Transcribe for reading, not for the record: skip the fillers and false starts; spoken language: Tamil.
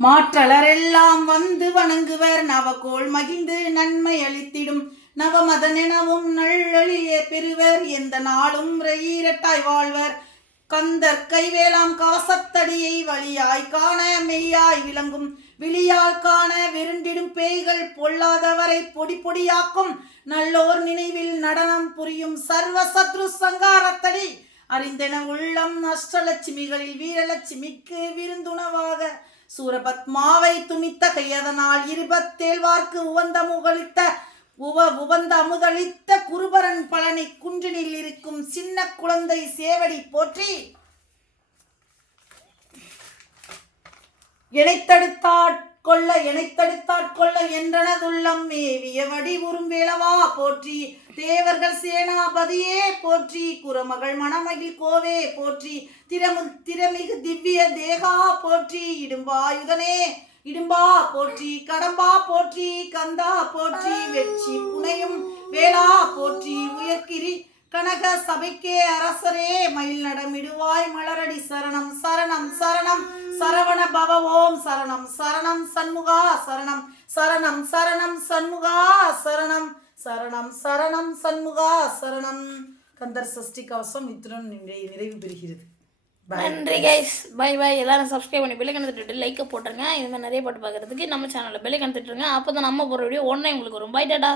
மாற்றலரெல்லாம் வந்து வணங்குவர் நவகோள் மகிழ்ந்து நன்மை அளித்திடும் நவமதனெனவும் நள்ளொழியே பெறுவர் எந்த நாளும் ஈரட்டாய் வாழ்வர் கந்தர் கைவேளாம் காசத்தடியை வழியாய் காண மெய்யாய் விளங்கும் விழியால் காண விருண்டிடும் பேய்கள் பொல்லாதவரை பொடி பொடியாக்கும் நல்லோர் நினைவில் நடனம் புரியும் சர்வ சத்ரு சங்காரத்தடி அறிந்தென உள்ளம் அஷ்டலட்சுமிகளில் வீரலட்சுமிக்கு விருந்துணவாக சூரபத்மாவை துமித்த கையதனால் 27 உவந்த அமுதளித்த குருபரன் பழனி குன்றினில் இருக்கும் சின்ன குழந்தை சேவடி போற்றி எனைத்தடுத்தாட்கொள்ள என்றனதுள்ளம் மேவிய வடிவுறும் வேளவா போற்றி தேவர்கள் சேனாபதியே போற்றி குரமகள் மணமகிழ் கோவே போற்றி திறமிகு திவ்ய தேகா போற்றி இடும்பா போற்றி கடம்பா போற்றி கந்தா போற்றி வெற்றி புனையும் வேளா போற்றி உயர்கிரி கனக சபைக்கே அரசரே மயில் நடமிடுவாய் மலரடி சரணம் சரணம் சரணம் சரவண பவ ஓம் சரணம் சரணம் சண்முகா சரணம் சரணம் சரணம் சண்முகா சரணம் சரணம் சரணம் சண்முகா சரணம். கந்தர் சஷ்டி கவசம் இத்துடன் நிறைவு பெறுகிறது. நன்றி கைஸ், பை பை. எல்லாரும் சப்ஸ்கிரைப் பண்ணி பெல்லைக்கன் தட்டிட்டு லைக்கை போட்டுருங்க. இது மாதிரி நிறைய பாட்டு பார்க்குறதுக்கு நம்ம சேனலில் பெல்லைக்கன் தட்டுருங்க. அப்போ தான் நம்ம போகிற வீடியோ ஒன்றே உங்களுக்கு வரும். பை டாடா.